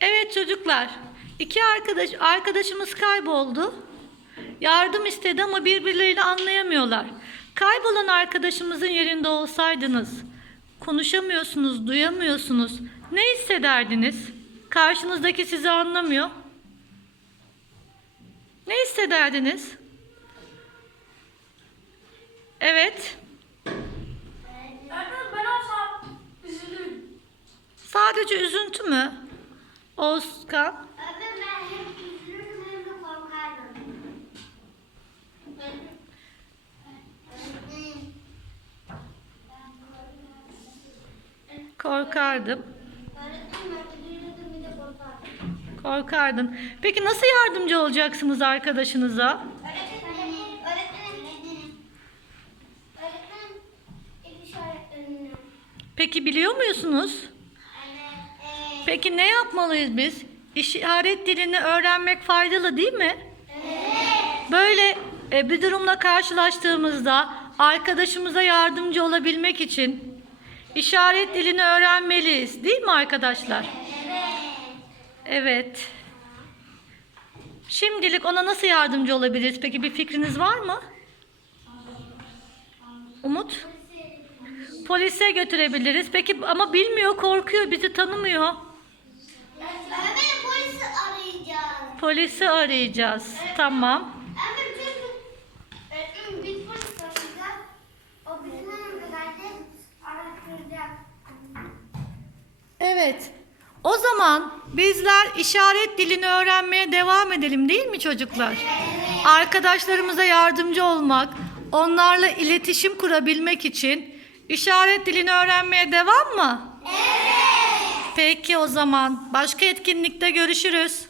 Evet çocuklar. iki arkadaş arkadaşımız kayboldu. Yardım istedi ama birbirleriyle anlayamıyorlar. Kaybolan arkadaşımızın yerinde olsaydınız, konuşamıyorsunuz, duyamıyorsunuz. Ne hissederdiniz? Karşınızdaki sizi anlamıyor. Ne hissederdiniz? Evet. Öğretmenim ben olsam üzülürüm. Sadece üzüntü mü? Özkan. Öğretmenim ben hem üzülürdüm hem de korkardım. Korkardım. Korkardım. Korkardın. Peki nasıl yardımcı olacaksınız arkadaşınıza? Peki biliyor musunuz? Evet. Peki ne yapmalıyız biz? İşaret dilini öğrenmek faydalı değil mi? Böyle e, bir durumla karşılaştığımızda arkadaşımıza yardımcı olabilmek için işaret dilini öğrenmeliyiz değil mi arkadaşlar? Evet. Şimdilik ona nasıl yardımcı olabiliriz? Peki bir fikriniz var mı? Umut? Polise götürebiliriz. Peki ama bilmiyor, korkuyor, bizi tanımıyor. Öğretmenim polisi arayacağız. Polisi arayacağız. Tamam. Öğretmenim çünkü biz polis arayacağız. O bizim gelecek, araştıracak. Evet. O zaman bizler işaret dilini öğrenmeye devam edelim değil mi çocuklar? Arkadaşlarımıza yardımcı olmak, onlarla iletişim kurabilmek için işaret dilini öğrenmeye devam mı? Evet. Peki o zaman başka etkinlikte görüşürüz.